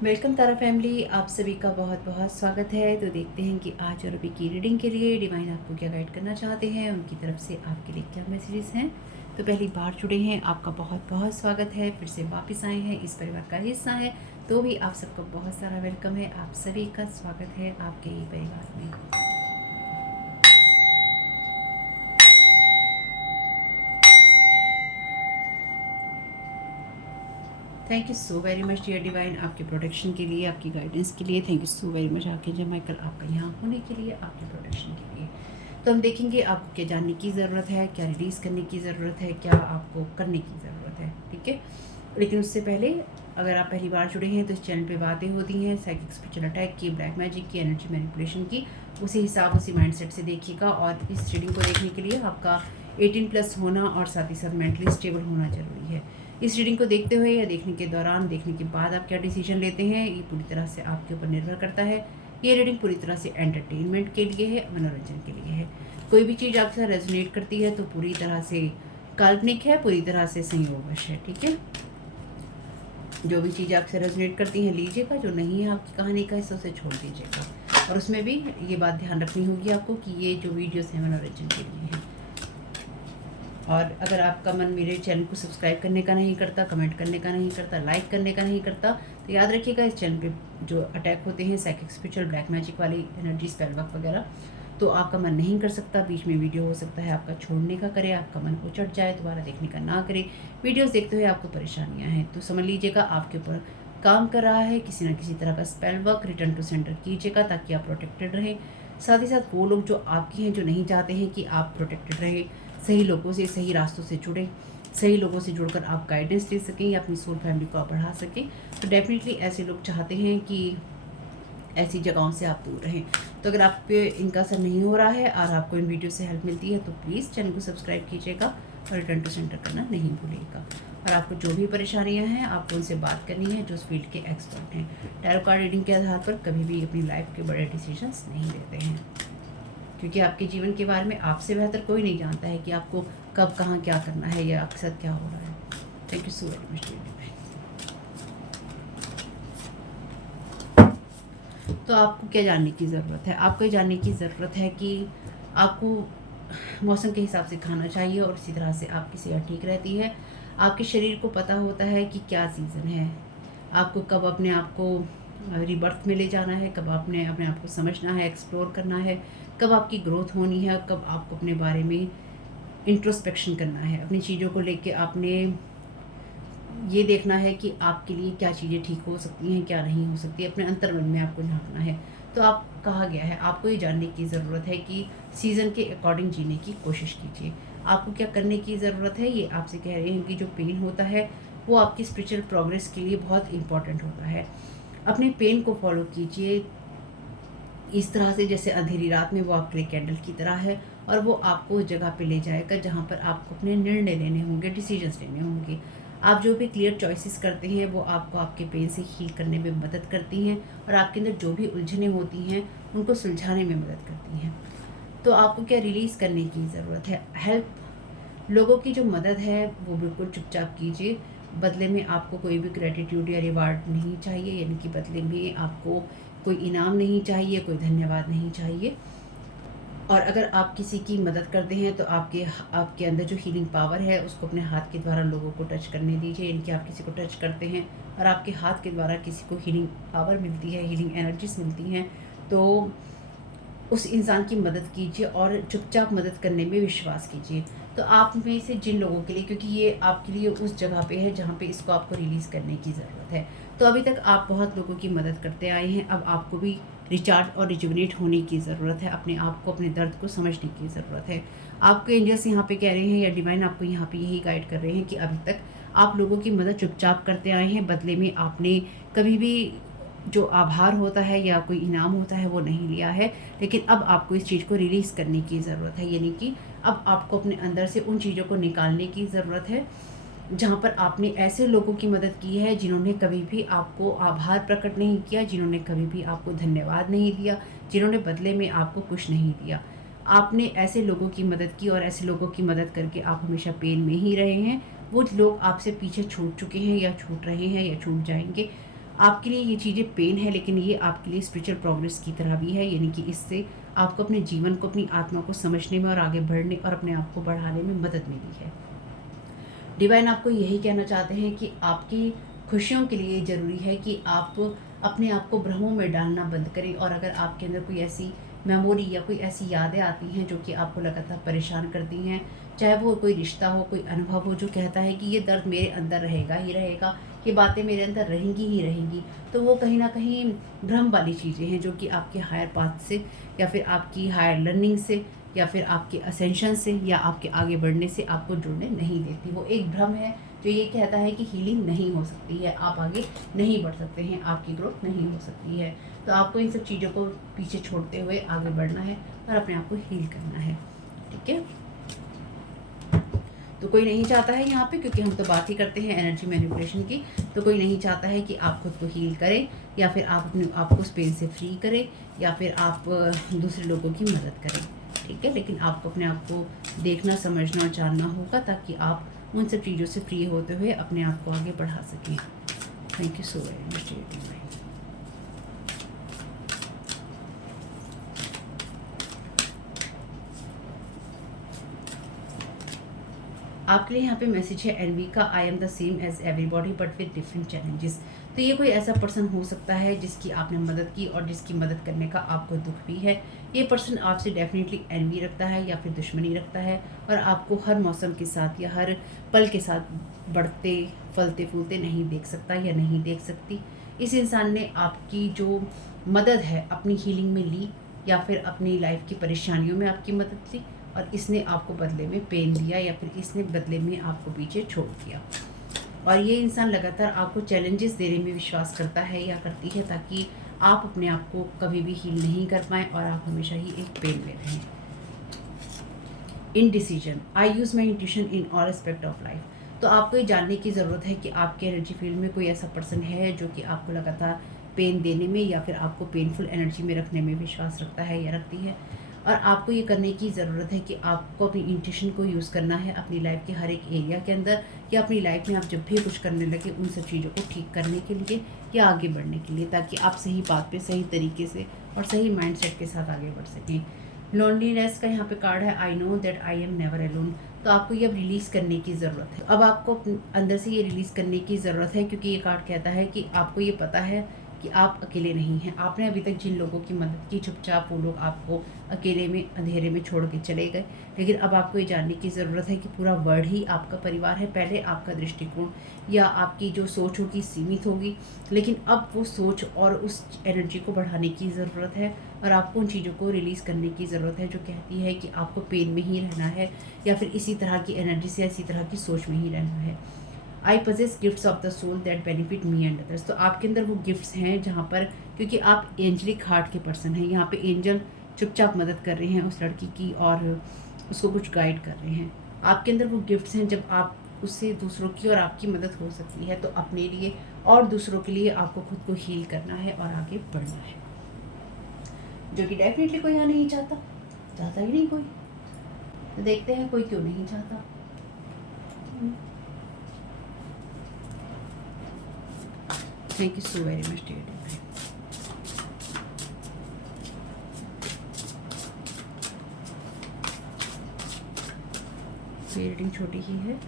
Welcome तारा family, आप सभी का बहुत बहुत स्वागत है। तो देखते हैं कि आज और अभी की रीडिंग के लिए डिवाइन आपको क्या गाइड करना चाहते हैं, उनकी तरफ से आपके लिए क्या मैसेजेस हैं। तो पहली बार जुड़े हैं, आपका बहुत बहुत स्वागत है। फिर से वापस आए हैं, इस परिवार का हिस्सा है, तो भी आप सबका बहुत सारा वेलकम है। आप सभी का स्वागत है आपके ही परिवार में। Thank you so very much dear divine, आपके प्रोटेक्शन के लिए, आपकी गाइडेंस के लिए। Thank you so very much archangel Michael, आपका यहाँ होने के लिए, आपके प्रोटेक्शन के लिए। तो हम देखेंगे आपको क्या जानने की ज़रूरत है, क्या रिलीज़ करने की ज़रूरत है, क्या आपको करने की ज़रूरत है। ठीक है, लेकिन उससे पहले अगर आप पहली बार जुड़े हैं तो इस चैनल पे बातें होती हैं साइकिक स्पिरिचुअल अटैक की, ब्लैक मैजिक की, एनर्जी मैनिपुलेशन की। उसी हिसाब उसी माइंडसेट से देखिएगा। और इस रीडिंग को देखने के लिए आपका 18+ होना और साथ ही साथ मेंटली स्टेबल होना ज़रूरी है। इस रीडिंग को देखते हुए या देखने के दौरान, देखने के बाद आप क्या डिसीजन लेते हैं, ये पूरी तरह से आपके ऊपर निर्भर करता है। ये रीडिंग पूरी तरह से एंटरटेनमेंट के लिए है, मनोरंजन के लिए है। कोई भी चीज़ आपके साथ रेजोनेट करती है तो पूरी तरह से काल्पनिक है, पूरी तरह से संयोगवश है। ठीक है, जो भी चीज़ आपसे रेजोनेट करती है लीजिएगा, जो नहीं है आपकी कहानी का हिस्सा उसे छोड़ दीजिएगा। और उसमें भी ये बात ध्यान रखनी होगी आपको कि ये जो वीडियोस हैं मनोरंजन के लिए हैं। और अगर आपका मन मेरे चैनल को सब्सक्राइब करने का नहीं करता, कमेंट करने का नहीं करता, लाइक करने का नहीं करता, तो याद रखिएगा इस चैनल पे जो अटैक होते हैं साइकिक स्पिरिचुअल ब्लैक मैजिक वाली एनर्जी स्पेल वर्क वगैरह, तो आपका मन नहीं कर सकता। बीच में वीडियो हो सकता है आपका छोड़ने का करे, आपका मन उचट जाए, दोबारा देखने का ना करे। वीडियोस देखते हुए आपको परेशानियां हैं तो समझ लीजिएगा आपके ऊपर काम कर रहा है किसी ना किसी तरह का spell work. Return to centre कीजिएगा ताकि आप प्रोटेक्टेड रहें। साथ ही साथ वो लोग जो आपके हैं, जो नहीं चाहते हैं कि आप प्रोटेक्टेड रहें, सही लोगों से, सही रास्तों से जुड़ें, सही लोगों से जुड़कर आप गाइडेंस ले सकें या अपनी सोल फैमिली को आप बढ़ा सकें, तो डेफिनेटली ऐसे लोग चाहते हैं कि ऐसी जगहों से आप दूर रहें। तो अगर आप पे इनका असर नहीं हो रहा है और आपको इन वीडियो से हेल्प मिलती है तो प्लीज़ चैनल को सब्सक्राइब कीजिएगा और रिटर्न टू सेंटर करना नहीं भूलिएगा। और आपको जो भी परेशानियां हैं आपको उनसे बात करनी है जो उस फील्ड के एक्सपर्ट हैं। टैरो कार्ड रीडिंग के आधार पर कभी भी अपनी लाइफ के बड़े डिसीजंस नहीं लेते हैं, क्योंकि आपके जीवन के बारे में आपसे बेहतर कोई नहीं जानता है कि आपको कब कहाँ क्या करना है या आपके साथ क्या हो रहा है। Thank you so very much. तो आपको क्या जानने की ज़रूरत है? आपको ये जानने की ज़रूरत है कि आपको मौसम के हिसाब से खाना चाहिए और इसी तरह से आपकी सेहत ठीक रहती है। आपके शरीर को पता होता है कि क्या सीज़न है, आपको कब अपने आप को रीबर्थ में ले जाना है, कब आपने अपने आप को समझना है, एक्सप्लोर करना है, कब आपकी ग्रोथ होनी है, कब आपको अपने बारे में इंट्रोस्पेक्शन करना है। अपनी चीज़ों को लेके आपने ये देखना है कि आपके लिए क्या चीज़ें ठीक हो सकती हैं, क्या नहीं हो सकती, अपने अंतर्मन में आपको झाँकना है। तो आप कहा गया है, आपको ये जानने की ज़रूरत है कि सीज़न के अकॉर्डिंग जीने की कोशिश कीजिए। आपको क्या करने की ज़रूरत है, ये आपसे कह रहे हैं कि जो पेन होता है वो आपकी स्पिरिचुअल प्रोग्रेस के लिए बहुत इम्पॉर्टेंट होता है। अपने पेन को फॉलो कीजिए इस तरह से जैसे अंधेरी रात में वो आपके लिए कैंडल की तरह है, और वो आपको उस जगह पे ले जाएगा जहाँ पर आपको अपने निर्णय लेने होंगे, डिसीजंस लेने होंगे। आप जो भी क्लियर चॉइसेस करते हैं वो आपको आपके पेन से हील करने में मदद करती हैं, और आपके अंदर जो भी उलझनें होती हैं उनको सुलझाने में मदद करती हैं। तो आपको क्या रिलीज़ करने की ज़रूरत है? हेल्प, लोगों की जो मदद है वो बिल्कुल चुपचाप कीजिए। बदले में आपको कोई भी ग्रेटिट्यूड या रिवार्ड नहीं चाहिए, यानी कि बदले में आपको कोई इनाम नहीं चाहिए, कोई धन्यवाद नहीं चाहिए। और अगर आप किसी की मदद करते हैं तो आपके आपके अंदर जो हीलिंग पावर है उसको अपने हाथ के द्वारा लोगों को टच करने दीजिए। यानी कि आप किसी को टच करते हैं और आपके हाथ के द्वारा किसी को हीलिंग पावर मिलती है, हीलिंग एनर्जीज मिलती हैं, तो उस इंसान की मदद कीजिए और चुपचाप मदद करने में विश्वास कीजिए। तो आप में से जिन लोगों के लिए, क्योंकि ये आपके लिए उस जगह पे है जहाँ पे इसको आपको रिलीज़ करने की ज़रूरत है। तो अभी तक आप बहुत लोगों की मदद करते आए हैं, अब आपको भी रिचार्ज और रिजुविनेट होने की ज़रूरत है। अपने आप को, अपने दर्द को समझने की ज़रूरत है। आपके एंजल्स यहाँ पे कह रहे हैं या डिवाइन आपको यहाँ पे यही गाइड कर रहे हैं कि अभी तक आप लोगों की मदद चुपचाप करते आए हैं, बदले में आपने कभी भी जो आभार होता है या कोई इनाम होता है वो नहीं लिया है। लेकिन अब आपको इस चीज़ को रिलीज़ करने की ज़रूरत है, यानी कि अब आपको अपने अंदर से उन चीज़ों को निकालने की ज़रूरत है जहाँ पर आपने ऐसे लोगों की मदद की है जिन्होंने कभी भी आपको आभार प्रकट नहीं किया, जिन्होंने कभी भी आपको धन्यवाद नहीं दिया, जिन्होंने बदले में आपको कुछ नहीं दिया। आपने ऐसे लोगों की मदद की और ऐसे लोगों की मदद करके आप हमेशा पेन में ही रहे हैं। वो लोग आपसे पीछे छूट चुके हैं या छूट रहे हैं या छूट जाएंगे। आपके लिए ये चीज़ें पेन है, लेकिन ये आपके लिए स्पिरिचुअल प्रोग्रेस की तरह भी है, यानी कि इससे आपको अपने जीवन को, अपनी आत्मा को समझने में और आगे बढ़ने और अपने आप को बढ़ाने में मदद मिली है। डिवाइन आपको यही कहना चाहते हैं कि आपकी खुशियों के लिए ज़रूरी है कि आप अपने आप को भ्रमों में डालना बंद करें, और अगर आपके अंदर कोई ऐसी मेमोरी या कोई ऐसी यादें आती हैं जो कि आपको लगातार परेशान करती हैं, चाहे वो कोई रिश्ता हो, कोई अनुभव हो जो कहता है कि ये दर्द मेरे अंदर रहेगा ही रहेगा, ये बातें मेरे अंदर रहेंगी ही रहेंगी, तो वो कहीं ना कहीं भ्रम वाली चीज़ें हैं जो कि आपके हायर पाथ से या फिर आपकी हायर लर्निंग से या फिर आपके असेंशन से या आपके आगे बढ़ने से आपको जुड़ने नहीं देती। वो एक भ्रम है जो ये कहता है कि हीलिंग नहीं हो सकती है, आप आगे नहीं बढ़ सकते हैं, आपकी ग्रोथ नहीं हो सकती है। तो आपको इन सब चीज़ों को पीछे छोड़ते हुए आगे बढ़ना है और अपने आप को हील करना है। ठीक है, तो कोई नहीं चाहता है यहाँ पे, क्योंकि हम तो बात ही करते हैं एनर्जी मैनिपुलेशन की, तो कोई नहीं चाहता है कि आप खुद को हील करें या फिर आप अपने आप को पेन से फ्री करें या फिर आप दूसरे लोगों की मदद करें। ठीक है, लेकिन आपको अपने आप को देखना, समझना और जानना होगा ताकि आप उन सब चीज़ों से फ्री होते हुए अपने आप को आगे बढ़ा सकें। Thank you so very much. आपके लिए यहाँ पे मैसेज है एनवी का, I am the same as everybody but with different challenges. तो ये कोई ऐसा पर्सन हो सकता है जिसकी आपने मदद की और जिसकी मदद करने का आपको दुख भी है। ये पर्सन आपसे डेफिनेटली एनवी रखता है या फिर दुश्मनी रखता है, और आपको हर मौसम के साथ या हर पल के साथ बढ़ते फलते फूलते नहीं देख सकता या नहीं देख सकती। इस इंसान ने आपकी जो मदद है अपनी हीलिंग में ली या फिर अपनी लाइफ की परेशानियों में आपकी मदद ली, और इसने आपको बदले में पेन दिया या फिर इसने बदले में आपको पीछे छोड़ दिया। और ये इंसान लगातार आपको चैलेंजेस देने में विश्वास करता है या करती है ताकि आप अपने आप को कभी भी हील नहीं कर पाएँ और आप हमेशा ही एक पेन में रहें। Indecision, I use my intuition in all aspect of life. तो आपको ये जानने की ज़रूरत है कि आपके एनर्जी फील्ड में कोई ऐसा पर्सन है जो कि आपको लगातार पेन देने में या फिर आपको पेनफुल एनर्जी में रखने में विश्वास रखता है या रखती है। और आपको ये करने की ज़रूरत है कि आपको अपनी इंट्यूशन को यूज़ करना है अपनी लाइफ के हर एक एरिया के अंदर, या अपनी लाइफ में आप जब भी कुछ करने लगे उन सब चीज़ों को ठीक करने के लिए या आगे बढ़ने के लिए, ताकि आप सही बात पे सही तरीके से और सही माइंडसेट के साथ आगे बढ़ सकें। लोनलीनेस का यहाँ पे कार्ड है, I know that I am never alone. तो आपको ये अब रिलीज़ करने की ज़रूरत है। अब आपको अंदर से ये रिलीज़ करने की ज़रूरत है, क्योंकि ये कार्ड कहता है कि आपको ये पता है कि आप अकेले नहीं हैं। आपने अभी तक जिन लोगों की मदद की, चुपचाप वो लोग आपको अकेले में अंधेरे में छोड़ के चले गए, लेकिन अब आपको ये जानने की ज़रूरत है कि पूरा वर्ल्ड ही आपका परिवार है। पहले आपका दृष्टिकोण या आपकी जो सोच होगी सीमित होगी, लेकिन अब वो सोच और उस एनर्जी को बढ़ाने की ज़रूरत है, और आपको उन चीज़ों को रिलीज़ करने की ज़रूरत है जो कहती है कि आपको पेन में ही रहना है या फिर इसी तरह की एनर्जी से, इसी तरह की सोच में ही रहना है। I possess gifts of the soul that benefit me and others. तो आपके अंदर वो गिफ्ट्स हैं जहाँ पर, क्योंकि आप एंजलिक हार्ट के पर्सन हैं, यहाँ पे एंजल चुपचाप मदद कर रहे हैं उस लड़की की और उसको कुछ गाइड कर रहे हैं। आपके अंदर वो गिफ्ट्स हैं जब आप उससे दूसरों की और आपकी मदद हो सकती है, तो अपने लिए और दूसरों के लिए आपको खुद को हील करना है और आगे बढ़ना है, जो कि डेफिनेटली कोई यहाँ नहीं चाहता, चाहता ही नहीं कोई। तो देखते हैं कोई क्यों नहीं चाहता। Thank you so very much, dear divine. Reading छोटी ही है।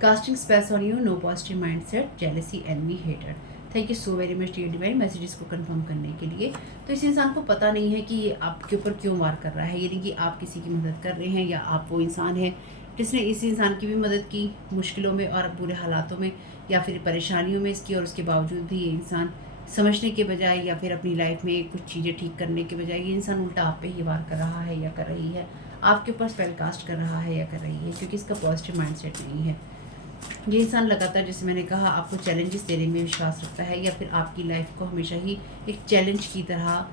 Casting space on you, no positive mindset, jealousy, envy, hater. Thank you so very much dear divine messages को कंफर्म करने के लिए। तो इस इंसान को पता नहीं है कि ये आपके ऊपर क्यों वार कर रहा है, यानी कि आप किसी की मदद कर रहे हैं या आप वो इंसान है जिसने इस इंसान की भी मदद की मुश्किलों में और बुरे हालातों में या फिर परेशानियों में इसकी, और उसके बावजूद भी ये इंसान समझने के बजाय या फिर अपनी लाइफ में कुछ चीज़ें ठीक करने के बजाय ये इंसान उल्टा आप पे ही वार कर रहा है या कर रही है, आपके ऊपर स्पेल कास्ट कर रहा है या कर रही है, क्योंकि इसका पॉजिटिव माइंडसेट नहीं है। ये इंसान लगातार, जैसे मैंने कहा, आपको चैलेंजेस देने में विश्वास रखता है या फिर आपकी लाइफ को हमेशा ही एक चैलेंज की तरह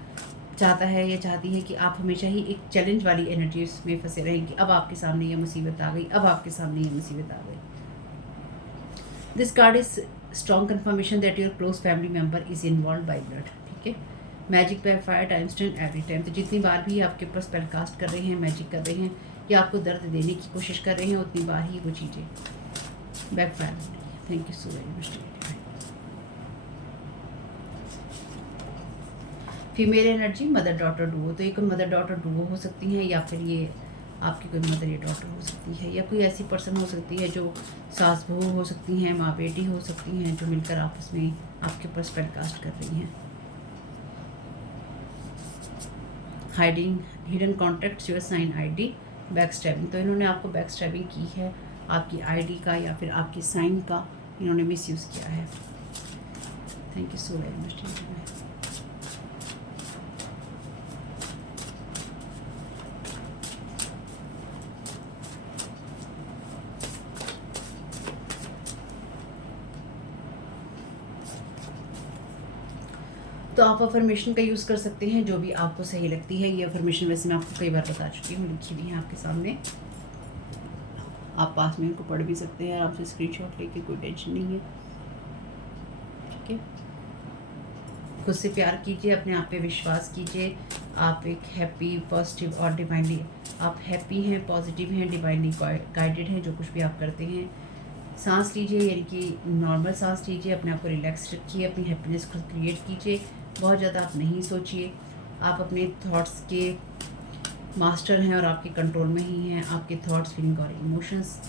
चाहता है या चाहती है कि आप हमेशा ही एक चैलेंज वाली एनर्जी में फंसे रहेंगे। अब आपके सामने ये मुसीबत आ गई, अब आपके सामने ये मुसीबत आ गई। This card is strong confirmation that your close family member is involve by blood. ठीक है, magic by fire times 10 every time. तो जितनी बार भी आपके ऊपर स्पेल कास्ट कर रहे हैं, मैजिक कर रहे हैं या आपको दर्द देने की कोशिश कर रहे हैं, उतनी बार ही वो चीज़ें बैक फायर हो रही है। Thank you so very much. Female energy mother daughter Duo, तो ये कोई मदर डॉटर डुओ हो सकती हैं, या फिर ये आपकी कोई मदर या डॉटर हो सकती है, या कोई ऐसी पर्सन हो सकती है जो सास बहू हो सकती हैं, माँ बेटी हो सकती हैं, जो मिलकर आपस में आपके ऊपर स्पेल कास्ट कर रही हैं। Hiding hidden contacts your sign ID, back stabbing, तो इन्होंने आपको बैक स्टैबिंग की है, आपकी आईडी का या फिर आपकी साइन का इन्होंने मिसयूज़ किया है। Thank you so very much. तो आप अफर्मेशन का यूज़ कर सकते हैं जो भी आपको सही लगती है। ये अफर्मेशन वैसे मैं आपको कई बार बता चुकी हूँ, लिखी हुई है आपके सामने, आप पास में इनको पढ़ भी सकते हैं आराम से, स्क्रीनशॉट लेके, कोई टेंशन नहीं है। ठीक है, खुद से प्यार कीजिए, अपने आप पे विश्वास कीजिए। आप एक हैप्पी, पॉजिटिव और डिवाइनली, आप हैप्पी हैं, पॉजिटिव हैं, डिवाइनली गाइडेड हैं जो कुछ भी आप करते हैं। सांस लीजिए, यानी कि नॉर्मल सांस लीजिए, अपने आप को रिलैक्स रखिए, अपनी हैप्पीनेस खुद क्रिएट कीजिए। बहुत ज़्यादा आप नहीं सोचिए, आप अपने थॉट्स के मास्टर हैं और आपके कंट्रोल में ही हैं। आपके थॉट्स, फीलिंग और इमोशंस,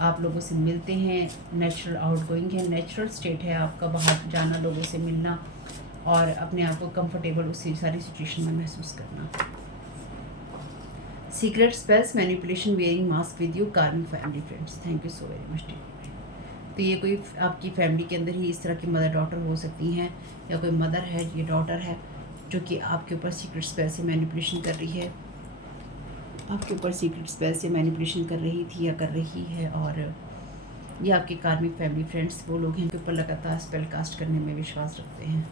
आप लोगों से मिलते हैं, नेचुरल आउटगोइंग है, नेचुरल स्टेट है आपका, बाहर जाना, लोगों से मिलना और अपने आप को कंफर्टेबल उस सारी सिचुएशन में महसूस करना। Secret spells, manipulation, wearing mask with you, karmic family friends, thank you so very much. तो ये कोई आपकी फैमिली के अंदर ही इस तरह की मदर डॉटर हो सकती हैं, या कोई मदर है, ये डॉटर है जो कि आपके ऊपर सीक्रेट स्पेल से मैनिपुलेशन कर रही है, आपके ऊपर सीक्रेट स्पेल से मैनिपुलेशन कर रही थी या कर रही है। और ये आपके कार्मिक फैमिली फ्रेंड्स वो लोग हैं जिनके ऊपर लगातार स्पेल कास्ट करने में विश्वास रखते हैं,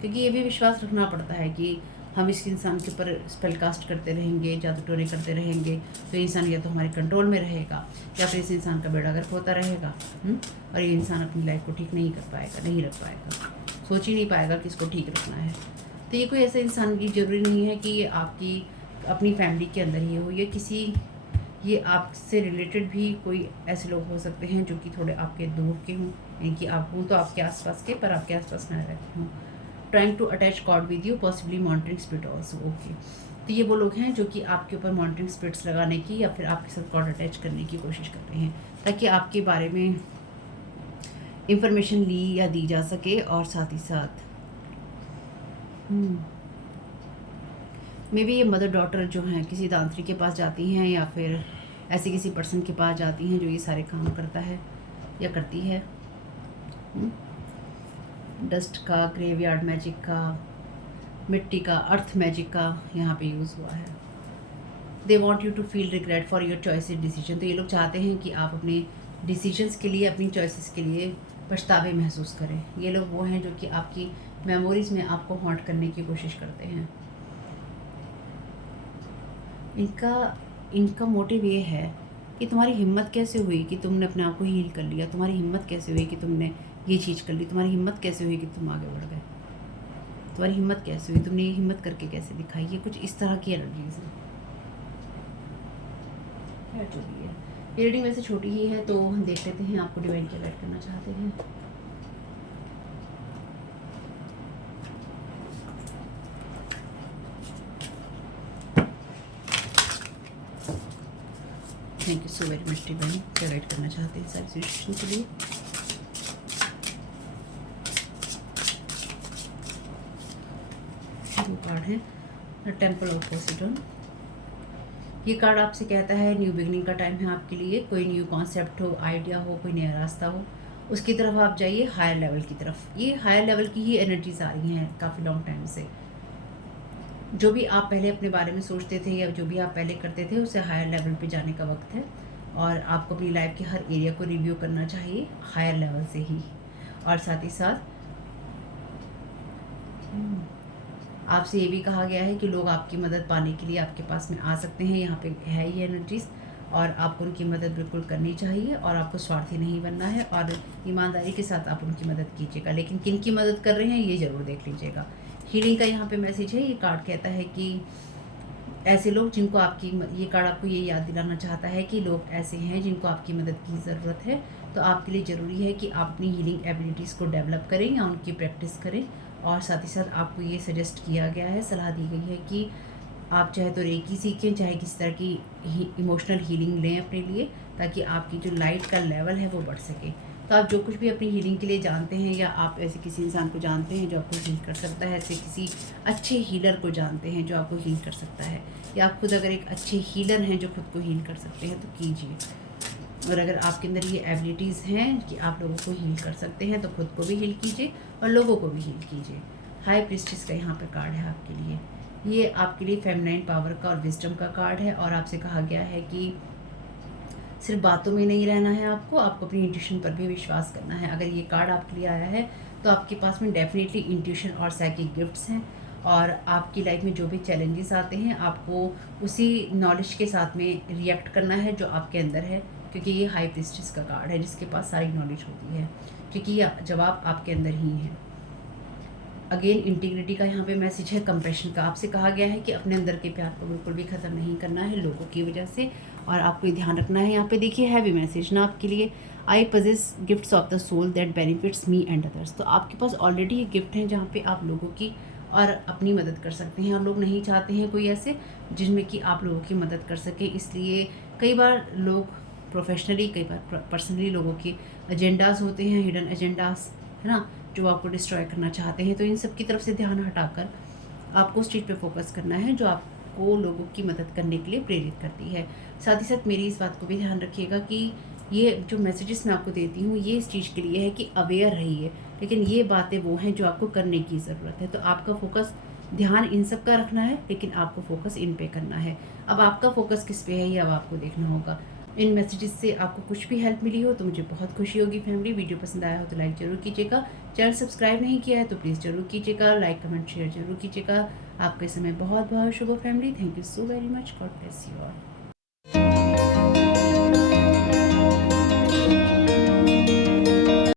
क्योंकि ये भी विश्वास रखना पड़ता है कि हम इस इंसान के ऊपर स्पेल कास्ट करते रहेंगे, जादू टोने करते रहेंगे, तो इंसान या तो हमारे कंट्रोल में रहेगा या फिर इस इंसान का बेड़ा गर्क होता रहेगा। और ये इंसान अपनी लाइफ को ठीक नहीं कर पाएगा, नहीं रख पाएगा, सोच ही नहीं पाएगा कि इसको ठीक रखना है। तो ये कोई ऐसा इंसान की ज़रूरी नहीं है कि ये आपकी अपनी फैमिली के अंदर ही हो, ये आपसे रिलेटेड भी कोई ऐसे लोग हो सकते हैं जो कि थोड़े आपके दूर के हों, यानी कि आप हों तो आपके आसपास के, पर आपके आसपास ना रहते हों। Trying to attach god with you, possibly monitoring spirit also, okay. तो ये वो लोग हैं जो कि आपके ऊपर मॉनिटरिंग स्पिरिट्स लगाने की या फिर आपके साथ गॉड अटैच करने की कोशिश कर रहे हैं, ताकि आपके बारे में इंफॉर्मेशन ली या दी जा सके। और साथ ही साथ मे बी ये मदर डॉटर जो हैं किसी तांत्रिक के पास जाती हैं या फिर ऐसे किसी पर्सन के पास जाती हैं जो ये सारे काम करता है या करती है। डस्ट का, ग्रेवयार्ड मैजिक का, मिट्टी का, अर्थ मैजिक का यहाँ पे यूज़ हुआ है। They want you to feel regret for your choices decision, तो ये लोग चाहते हैं कि आप अपने डिसीजंस के लिए, अपनी चॉइसेस के लिए पछतावे महसूस करें। ये लोग वो हैं जो कि आपकी मेमोरीज़ में आपको हॉन्ट करने की कोशिश करते हैं। इनका मोटिव ये है कि तुम्हारी हिम्मत कैसे हुई कि तुमने अपने आप को हील कर लिया, तुम्हारी हिम्मत कैसे हुई कि तुमने ये चीज़ कर ली, तुम्हारी हिम्मत कैसे हुई कि तुम आगे बढ़ गए, तुम्हारी हिम्मत कैसे हुई, तुमने ये हिम्मत करके कैसे दिखाई। ये कुछ इस तरह की एनर्जीज हैं। जो भी है, ये रीडिंग वैसे छोटी ही है, तो हम देख लेते हैं आपको डिवाइन क्या गाइड करना चाहते हैं। Thank you so very much divine, क्या गाइड करना चाहते हैं सारी सिचुएशन के लिए। दो कार्ड हैं, द टेम्पल ऑफ पोसिडन। ये कार्ड आपसे कहता है न्यू बिगनिंग का टाइम है आपके लिए। कोई न्यू कॉन्सेप्ट हो, आइडिया हो, कोई नया रास्ता हो, उसकी तरफ आप जाइए, हायर लेवल की तरफ। ये हायर लेवल की ही एनर्जीज आ रही हैं काफ़ी लॉन्ग टाइम से। जो भी आप पहले अपने बारे में सोचते थे या जो भी आप पहले करते थे, उसे हायर लेवल पे जाने का वक्त है। और आपको अपनी लाइफ के हर एरिया को रिव्यू करना चाहिए हायर लेवल से ही। और साथ ही साथ आपसे ये भी कहा गया है कि लोग आपकी मदद पाने के लिए आपके पास में आ सकते हैं। यहाँ पे है ये एनर्जीज, और आपको उनकी मदद बिल्कुल करनी चाहिए और आपको स्वार्थी नहीं बनना है और ईमानदारी के साथ आप उनकी मदद कीजिएगा। लेकिन किन की मदद कर रहे हैं ये ज़रूर देख लीजिएगा। हीलिंग का यहाँ पे मैसेज है। ये कार्ड कहता है कि ऐसे लोग जिनको आपकी, ये कार्ड आपको ये याद दिलाना चाहता है कि लोग ऐसे हैं जिनको आपकी मदद की ज़रूरत है। तो आपके लिए ज़रूरी है कि आप अपनी हीलिंग एबिलिटीज़ को डेवलप करें या उनकी प्रैक्टिस करें और साथ ही साथ आपको ये सजेस्ट किया गया है, सलाह दी गई है कि आप चाहे तो रेकी सीखें, चाहे किसी तरह की इमोशनल हीलिंग लें अपने लिए, ताकि आपकी जो लाइट का लेवल है वो बढ़ सके। तो आप जो कुछ भी अपनी हीलिंग के लिए जानते हैं, या आप ऐसे किसी इंसान को जानते हैं जो आपको हील कर सकता है, ऐसे किसी अच्छे हीलर को जानते हैं जो आपको हील कर सकता है, या आप खुद अगर एक अच्छे हीलर हैं जो खुद को हील कर सकते हैं तो कीजिए। और अगर आपके अंदर ये एबिलिटीज़ हैं कि आप लोगों को हील कर सकते हैं तो खुद को भी हील कीजिए और लोगों को भी हील कीजिए। हाई प्रीस्टिस का यहाँ पर कार्ड है आपके लिए। ये आपके लिए फेमिनाइन पावर का और विजडम का कार्ड है, और आपसे कहा गया है कि सिर्फ बातों में नहीं रहना है, आपको अपनी इंट्यूशन पर भी विश्वास करना है। अगर ये कार्ड आपके लिए आया है तो आपके पास में डेफिनेटली इंट्यूशन और साइकिक गिफ्ट्स हैं, और आपकी लाइफ में जो भी चैलेंजेस आते हैं आपको उसी नॉलेज के साथ में रिएक्ट करना है जो आपके अंदर है, क्योंकि ये हाई प्रीस्टिस का कार्ड है जिसके पास सारी नॉलेज होती है, क्योंकि ये जवाब आपके अंदर ही है। अगेन इंटीग्रिटी का यहाँ पे मैसेज है, कंपैशन का। आपसे कहा गया है कि अपने अंदर के प्यार को बिल्कुल भी ख़त्म नहीं करना है लोगों की वजह से, और आपको ये ध्यान रखना है। यहाँ पे देखिए हैवी मैसेज ना आपके लिए, I possess gifts of the soul that benefits me and others. तो आपके पास ऑलरेडी ये गिफ्ट हैं जहाँ पे आप लोगों की और अपनी मदद कर सकते हैं, और लोग नहीं चाहते हैं कोई ऐसे जिनमें कि आप लोगों की मदद कर सके। इसलिए कई बार लोग प्रोफेशनली, कई बार पर्सनली लोगों के एजेंडाज होते हैं, हिडन एजेंडाज, है ना, जो आपको डिस्ट्रॉय करना चाहते हैं। तो इन सब की तरफ से ध्यान हटाकर आपको उस चीज़ पे फोकस करना है जो आपको लोगों की मदद करने के लिए प्रेरित करती है। साथ ही साथ मेरी इस बात को भी ध्यान रखिएगा कि ये जो मैसेजेस मैं आपको देती हूँ ये इस चीज़ के लिए है कि अवेयर रहिए, लेकिन ये बातें वो हैं जो आपको करने की ज़रूरत है। तो आपका फोकस, ध्यान इन सब का रखना है, लेकिन आपको फोकस इन पे करना है। अब आपका फोकस किस पे है ये अब आपको देखना होगा। इन मैसेजेस से आपको कुछ भी हेल्प मिली हो तो मुझे बहुत खुशी होगी फैमिली। वीडियो पसंद आया हो तो लाइक ज़रूर कीजिएगा, चैनल सब्सक्राइब नहीं किया है तो प्लीज़ ज़रूर कीजिएगा, लाइक कमेंट शेयर ज़रूर कीजिएगा। आपके समय बहुत बहुत शुभ हो family. Thank you so very much. God bless you all.